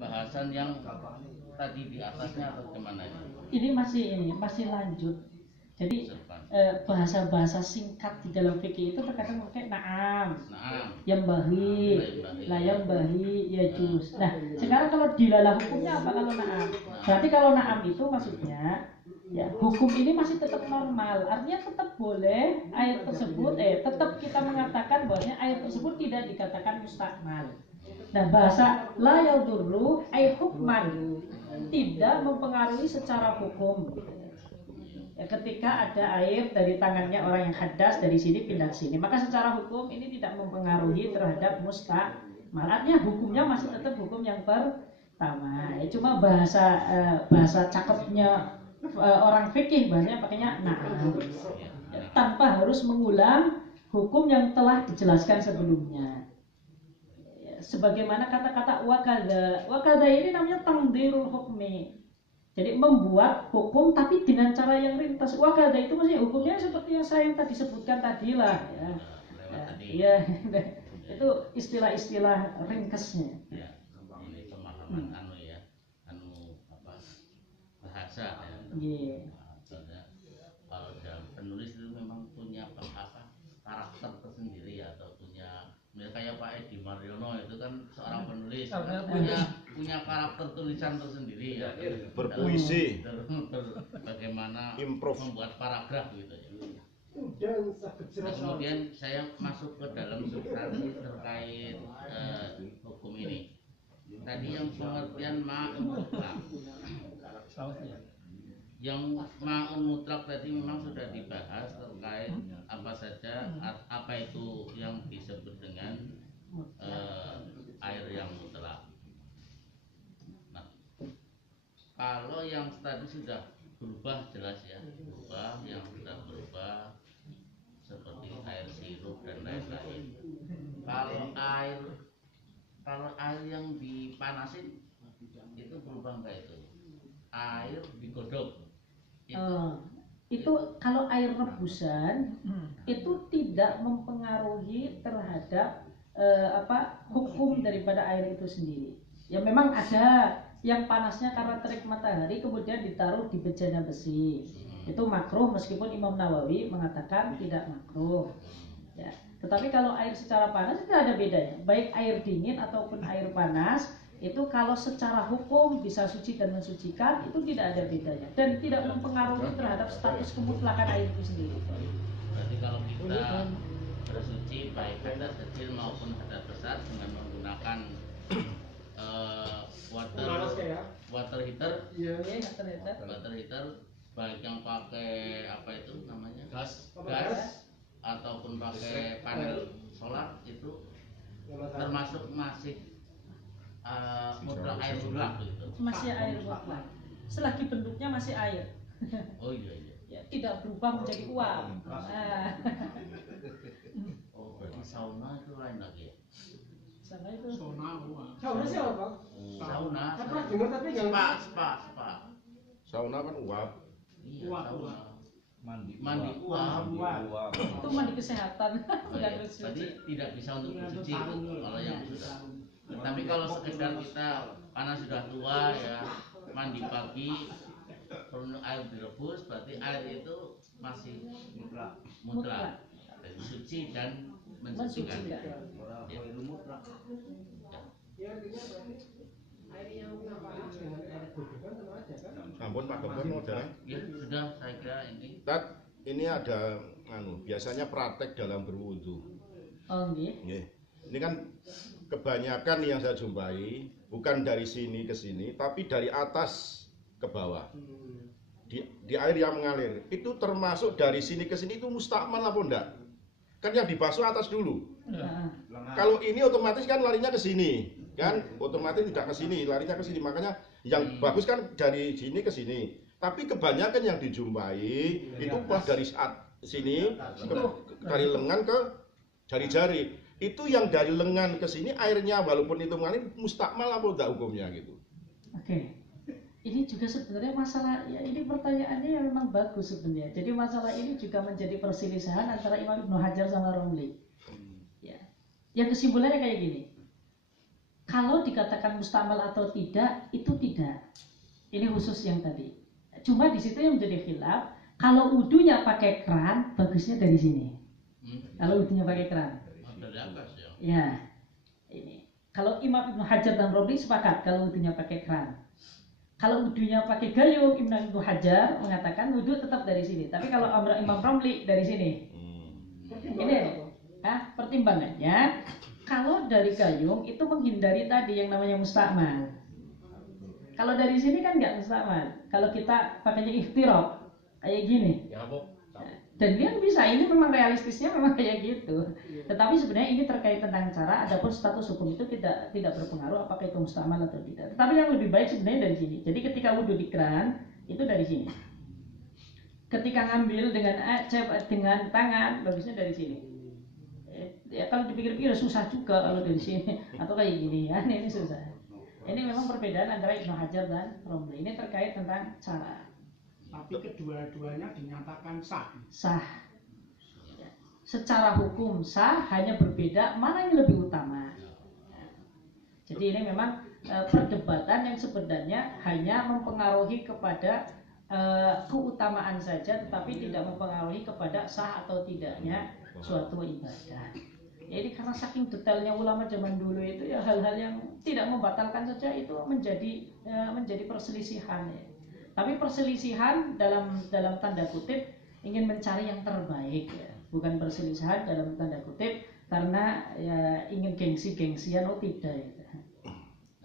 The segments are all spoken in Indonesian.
pembahasan yang tadi di atasnya atau gimana ini? Ini masih lanjut. Jadi bahasa-bahasa singkat di dalam fikih itu terkadang pakai na'am, yambahi, layambahi, yajuz. Nah, sekarang kalau dilalah hukumnya apa kalau na'am? Berarti kalau na'am itu maksudnya ya hukum ini masih tetap normal, artinya tetap boleh air tersebut, tetap kita mengatakan bahwasanya air tersebut tidak dikatakan mustakmal. Nah, bahasa la yadurru ay hukman, tidak mempengaruhi secara hukum. Ya, ketika ada air dari tangannya orang yang hadas dari sini pindah ke sini, maka secara hukum ini tidak mempengaruhi terhadap mustakmal. Artinya hukumnya masih tetap hukum yang pertama. Ya, cuma bahasa cakepnya orang fikih bahasanya pakainya ya, tanpa harus mengulang hukum yang telah dijelaskan sebelumnya. Ya, sebagaimana kata-kata wakada ini namanya tangdirul hukmi. Jadi membuat hukum tapi dengan cara yang ringkas. Wakada itu maksudnya hukumnya seperti yang saya tadi sebutkan tadi lah ya. Ya, itu istilah-istilah ringkasnya. Ya, ini pemahaman bahasa ya. Yeah. Kalau dalam penulis itu memang punya karakter tersendiri atau punya kayak Pak Edi Mariono itu kan seorang penulis punya karakter tulisan tersendiri ya, berpuisi, bagaimana improve, membuat paragraf gitu ya. Nah, kemudian saya masuk ke dalam substansi terkait hukum ini. Tadi yang pengertian ma'un mutlak, yang ma'un mutlak tadi memang sudah dibahas terkait apa saja, apa itu yang disebut dengan air yang mutlak. Nah, kalau yang tadi sudah berubah jelas ya, yang sudah berubah seperti air sirup dan lain-lain. Kalau air yang dipanasin itu berubah enggak itu? Air digodok. Itu kalau air rebusan itu tidak mempengaruhi terhadap hukum daripada air itu sendiri. Ya memang ada yang panasnya karena terik matahari kemudian ditaruh di bejana besi. Itu makruh meskipun Imam Nawawi mengatakan tidak makruh. Ya. Tetapi kalau air secara panas itu ada bedanya. Baik air dingin ataupun air panas itu kalau secara hukum bisa suci dan mensucikan itu tidak ada bedanya dan tidak mempengaruhi terhadap status kemutlakan air itu sendiri. Berarti kalau kita bersuci baik hadas kecil maupun hadas besar dengan menggunakan water heater, baik yang pakai apa itu namanya gas ataupun pakai panel solar itu termasuk masih mutlak air mutlak gitu. Masih air mutlak. Selagi bentuknya masih air. Oh iya. Ya, tidak berubah menjadi uap. Oh, berarti sauna itu lain lagi ya? Sauna siapa, Bang? Sauna. Spa. Sauna kan uap. Iya, sauna. Mandi uap. Itu mandi kesehatan. Tadi tidak bisa untuk bersuci kalau yang sudah. Tapi kalau sekedar kita karena sudah tua ya, mandi pagi perlu air direbus, berarti air itu masih mutlak. Jadi suci dan mensucikan. Mutlak. Ya artinya berarti air yang panas dengan air godokan sama aja kan? Ampun Pak Gembong modern. Ya sudah, saya kira ini. Ini ada biasanya praktek dalam berwudu. Oh nggih. Ini kan kebanyakan yang saya jumpai bukan dari sini ke sini, tapi dari atas ke bawah. Di air yang mengalir itu termasuk dari sini ke sini itu mustakmal apa enggak? Kan yang dibasuh atas dulu. Kalau ini otomatis kan larinya ke sini, kan? Otomatis tidak ke sini, larinya ke sini. Makanya yang bagus kan dari sini ke sini. Tapi kebanyakan yang dijumpai itu pas dari sini dari lengan ke jari-jari. Itu yang dari lengan ke sini airnya walaupun itu mengalir mustakmal apa enggak hukumnya gitu. Oke. Ini juga sebenarnya masalah ya, ini pertanyaannya yang memang bagus sebenarnya. Jadi masalah ini juga menjadi perselisihan antara Imam Ibnu Hajar sama Romli. Ya. Yang kesimpulannya kayak gini. Kalau dikatakan mustamal atau tidak, itu tidak. Ini khusus yang tadi. Cuma di situ yang menjadi khilaf, kalau wudunya pakai keran, bagusnya dari sini. Kalau wudunya pakai keran. Dari atas ya. Ya, ini. Kalau Imam Ibnu Hajar dan Romli sepakat kalau wudunya pakai keran. Kalau wudunya pakai gayung, Imam Ibnu Hajar mengatakan wudu tetap dari sini. Tapi kalau Imam Romli dari sini. Ini pertimbangannya. Kalau dari gayung itu menghindari tadi yang namanya mustakmal. Kalau dari sini kan nggak mustakmal. Kalau kita pakainya iftiraq kayak gini. Dan dia bisa, ini memang realistisnya memang kayak gitu. Tetapi sebenarnya ini terkait tentang cara. Adapun status hukum itu tidak berpengaruh apakah itu mustakmal atau tidak. Tetapi yang lebih baik sebenarnya dari sini. Jadi ketika wudu di keran itu dari sini. Ketika ngambil dengan tangan bagusnya dari sini. Ya kalau dipikir-pikir susah juga kalau dari sini atau kayak gini ya, ini susah. Ini memang perbedaan antara Ibnu Hajar dan Romli. Ini terkait tentang cara. Tapi kedua-duanya dinyatakan sah. Sah. Secara hukum sah, hanya berbeda mana yang lebih utama. Jadi ini memang perdebatan yang sebenarnya hanya mempengaruhi kepada keutamaan saja, tetapi tidak mempengaruhi kepada sah atau tidaknya suatu ibadah. Jadi karena saking detailnya ulama zaman dulu itu ya hal-hal yang tidak membatalkan saja itu menjadi perselisihan ya. Tapi perselisihan dalam tanda kutip ingin mencari yang terbaik ya. Bukan perselisihan dalam tanda kutip karena ya ingin gengsi-gengsian tidak ya.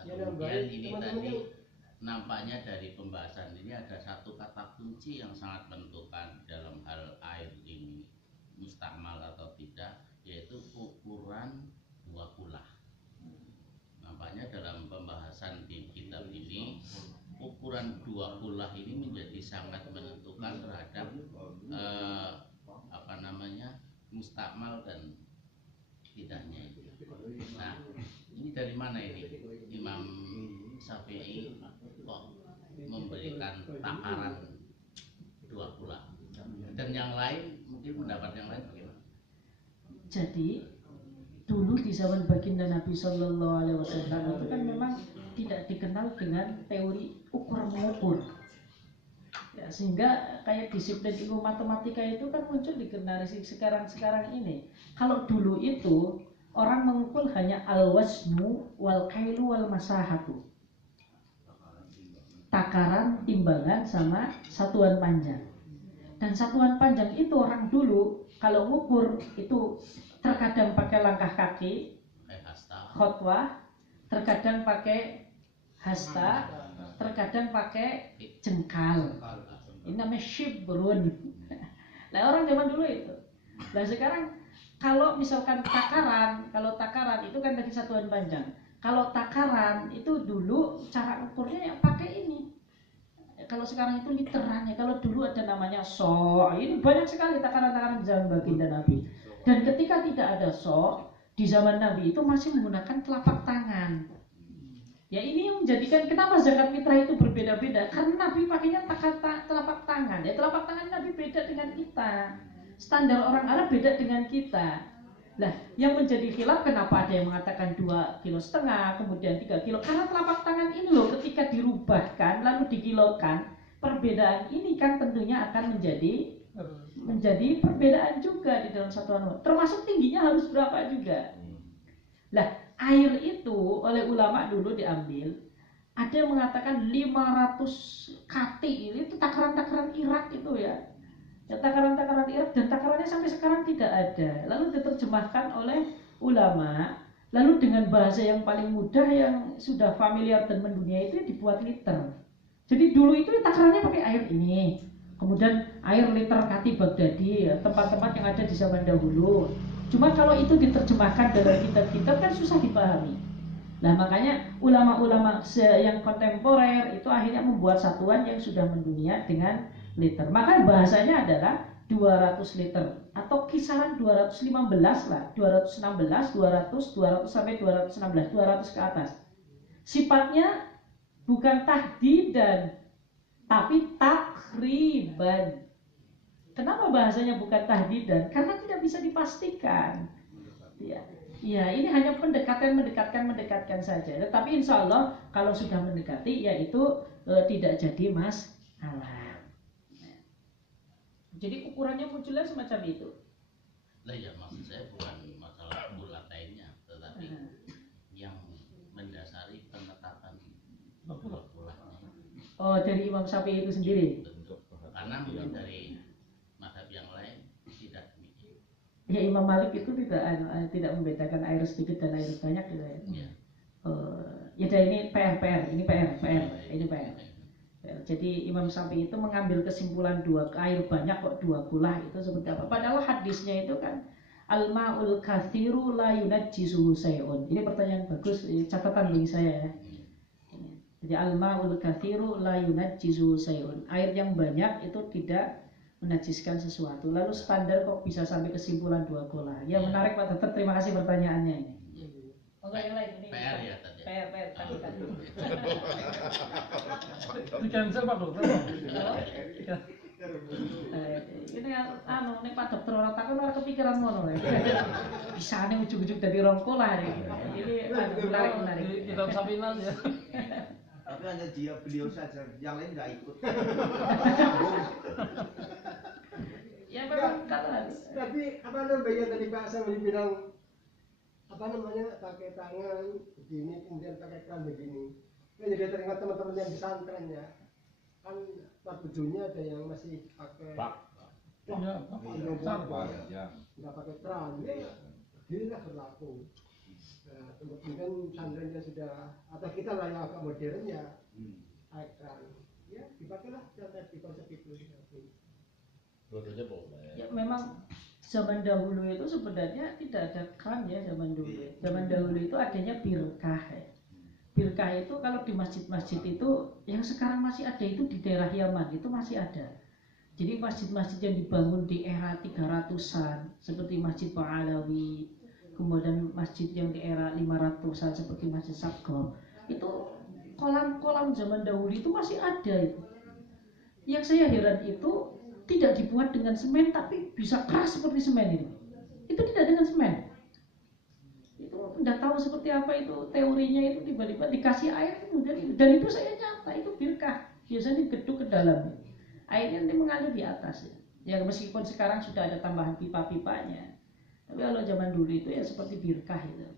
Nah, kemudian ini tadi nampaknya dari pembahasan ini ada satu kata kunci yang sangat menentukan dalam hal air ini mustakmal atau tidak, yaitu ukuran dua kulah. Nampaknya dalam pembahasan di kitab ini ukuran dua kulah ini menjadi sangat menentukan terhadap mustakmal dan tidaknya itu. Nah, ini dari mana ini Imam Syafi'i kok memberikan takaran dua kulah, dan yang lain mungkin pendapat yang lain bagaimana? Jadi dulu di zaman baginda Nabi Shallallahu Alaihi Wasallam itu kan memang tidak dikenal dengan teori ukur mengukur, ya, sehingga kayak disiplin ilmu matematika itu kan muncul di generasi sekarang ini. Kalau dulu itu orang mengukur hanya al-wasnu wal kailu wal masahatu, takaran, timbangan sama satuan panjang. Dan satuan panjang itu orang dulu kalau ngukur itu terkadang pakai langkah kaki, khotwah, terkadang pakai hasta, terkadang pakai jengkal. Ini namanya shibrun. Nah, orang zaman dulu itu. Nah, sekarang kalau misalkan takaran, itu kan tadi satuan panjang. Kalau takaran itu dulu cara ukurnya yang pakai ini. Kalau sekarang itu literannya, kalau dulu ada namanya so, ini banyak sekali takaran-takaran di zaman baginda Nabi. Dan ketika tidak ada so, di zaman Nabi itu masih menggunakan telapak tangan. Ya, ini yang menjadikan kenapa zakat fitrah itu berbeda-beda, karena Nabi pakainya telapak tangan. Ya, telapak tangan Nabi beda dengan kita. Standar orang Arab beda dengan kita. Nah, yang menjadi khilaf kenapa ada yang mengatakan 2,5 kilo, kemudian 3 kilo. Karena telapak tangan ini loh ketika dirubahkan lalu dikilokan, perbedaan ini kan tentunya akan menjadi perbedaan juga di dalam satuan. Termasuk tingginya harus berapa juga. Nah, air itu oleh ulama dulu diambil. Ada yang mengatakan 500 kati, itu takaran-takaran Irak itu ya. Ya, takaran-takaran Irak, dan takarannya sampai sekarang tidak ada. Lalu diterjemahkan oleh ulama, lalu dengan bahasa yang paling mudah yang sudah familiar dan mendunia itu dibuat liter. Jadi dulu itu takarannya pakai air ini, kemudian air liter kati Baghdadi, tempat-tempat yang ada di zaman dahulu. Cuma kalau itu diterjemahkan dalam kitab-kitab kan susah dipahami. Nah, makanya ulama-ulama yang kontemporer itu akhirnya membuat satuan yang sudah mendunia dengan liter. Maka bahasanya adalah 200 liter atau kisaran 215 lah, 216, 200 sampai 216, 200 ke atas. Sifatnya bukan tahdidan tapi takriban. Kenapa bahasanya bukan tahdidan? Karena tidak bisa dipastikan. Ya. Ya, ini hanya mendekatkan saja. Tetapi insya Allah kalau sudah mendekati, ya itu tidak jadi masalah. Jadi ukurannya munculnya semacam itu. Lah ya, maksud saya bukan masalah bulatainya, tetapi yang mendasari penetapan bulat-bulatnya. Oh, dari Imam Syafi'i itu sendiri. Karena mungkin dari mazhab yang lain tidak demikian. Ya, Imam Malik itu tidak membedakan air sedikit dan air banyak gitu ya. Iya. Ya, ini PR. Jadi Imam Syafi'i itu mengambil kesimpulan air banyak kok 2 kulah itu seperti apa? Padahal hadisnya itu kan al-ma'ul katsiru la yunajjisuhu syai'un. Ini pertanyaan bagus, catatan bagi saya ya. Jadi al-ma'ul katsiru la yunajjisuhu syai'un. Air yang banyak itu tidak menajiskan sesuatu. Lalu standar kok bisa sampai kesimpulan 2 kulah? Ya menarik Pak Dokter, terima kasih pertanyaannya ini. Yang lain ini. PR ya tadi. PR tadi. Di cancel Pak Dokter. Ini ini Pak Dokter orang takon orang kepikiran ngono ya. Bisa nih ujug-ujug dari rongkolah nih. Ini menarik. Kita Sapinas ya. Tapi hanya beliau saja, yang lain nggak ikut. Ya memang kata. Tapi apa namanya tadi Pak Sambil bilang apa namanya pakai tangan begini kemudian pakai keran begini. Ya, jadi teringat teman-teman yang di pesantren ya. Kan barbejunya ada yang masih pakai nggak pakai keran. Ya, beginilah berlaku. Nah, kemudian pesantren yang sudah atau kita lah yang agak modern ya pakai keran. Ya dipakailah di konsep itu. Dua-duanya boleh. Ya memang zaman dahulu itu sebenarnya tidak ada keran ya zaman dulu. Zaman dahulu itu adanya birkah ya. Birkah itu kalau di masjid-masjid itu yang sekarang masih ada itu di daerah Yaman itu masih ada. Jadi masjid-masjid yang dibangun di era 300-an seperti Masjid Ba'alawi, kemudian masjid yang di era 500-an seperti Masjid Sabgo, itu kolam-kolam zaman dahulu itu masih ada itu. Yang saya heran itu tidak dibuat dengan semen tapi bisa keras seperti semen ini. Itu tidak dengan semen. Itu tidak tahu seperti apa itu teorinya, itu tiba-tiba dikasih air dan itu saya nyata itu birkah. Biasanya geduk ke dalam. Airnya nanti mengalir di atas ya. Ya meskipun sekarang sudah ada tambahan pipa-pipanya. Tapi kalau zaman dulu itu ya seperti birkah itu.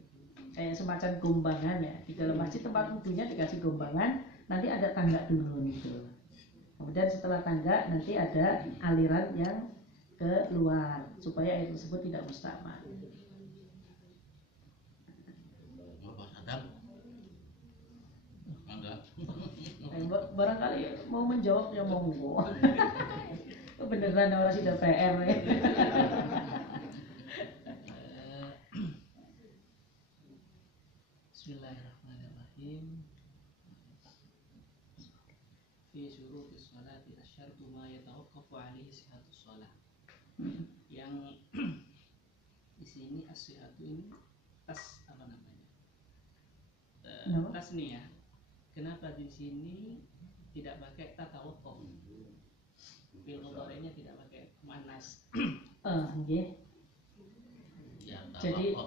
Kayak semacam gombangan ya. Di dalam masjid tempat wudhunya dikasih gombangan, nanti ada tangga dulu gitu. Kemudian setelah tangga nanti ada aliran yang keluar supaya air tersebut tidak mustamah. Bapak Sadam? Enggak. Barangkali mau menjawabnya monggo. Beneran orang sudah PR ya. Bismillahirrahmanirrahim. Fi syurutis sholati asyartu ma yatawaqqafu alaihi sihhatus shalah. Yang di sini as-sihhatu ini apa namanya? Tasniyah. Kenapa di sini tidak pakai tatawaqqaf? Fil mudhari'nya tidak pakai muannas. Nggih. Jadi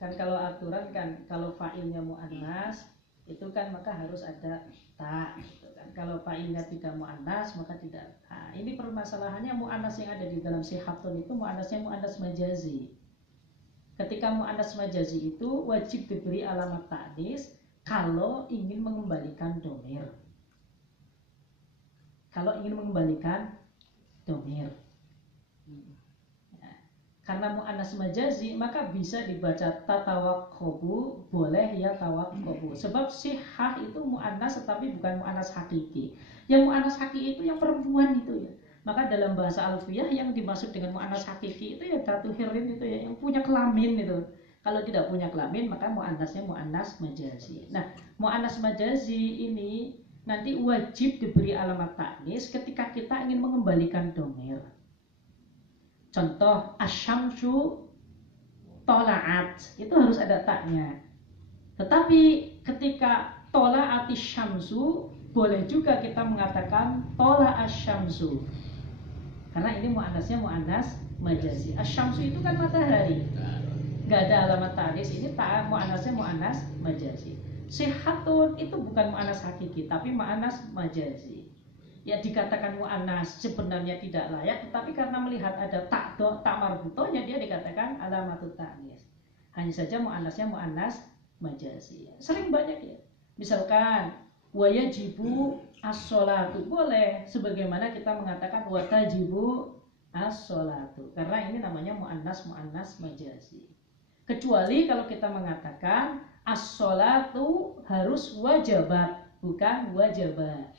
kan kalau aturan kan kalau fa'ilnya muannas itu kan maka harus ada ta gitu kan. Kalau fa'ilnya tidak muannas maka tidak. Nah, ini permasalahannya muannas yang ada di dalam sihatun itu muannasnya muannas majazi. Ketika muannas majazi itu wajib diberi alamat ta'nis kalau ingin mengembalikan dhamir. Kalau ingin mengembalikan dhamir. Karena mu'annas majazi maka bisa dibaca tatawaqqabu, boleh ya tawaqqabu. Sebab sihah itu mu'annas tetapi bukan mu'annas hakiki. Yang mu'annas hakiki itu yang perempuan itu ya. Maka dalam bahasa alfiyah yang dimaksud dengan mu'annas hakiki itu ya datu hirin itu ya, yang punya kelamin itu. Kalau tidak punya kelamin maka mu'annasnya mu'annas majazi. Nah, mu'annas majazi ini nanti wajib diberi alamat ta'nis ketika kita ingin mengembalikan dhamir. Contoh asyamsu tola'at itu harus ada taknya. Tetapi ketika tola'atis syamsu boleh juga kita mengatakan tola'as syamsu. Karena ini muannasnya muannas majazi. Asyamsu itu kan matahari. nggak ada alamat ta'nis, ini mu'annasnya mu'annas majazi. Sihatun itu bukan mu'annas hakiki tapi mu'annas majazi. Ya dikatakan mu'annas sebenarnya tidak layak, tetapi karena melihat ada tak marbutohnya dia dikatakan alamatut ta'nis. Hanya saja mu'annasnya mu'annas majazi. Sering banyak ya. Misalkan wayajibu as-sholatu, boleh sebagaimana kita mengatakan watajibu as-sholatu, karena ini namanya mu'annas majazi. Kecuali kalau kita mengatakan as-sholatu harus wajabat, bukan wajabat.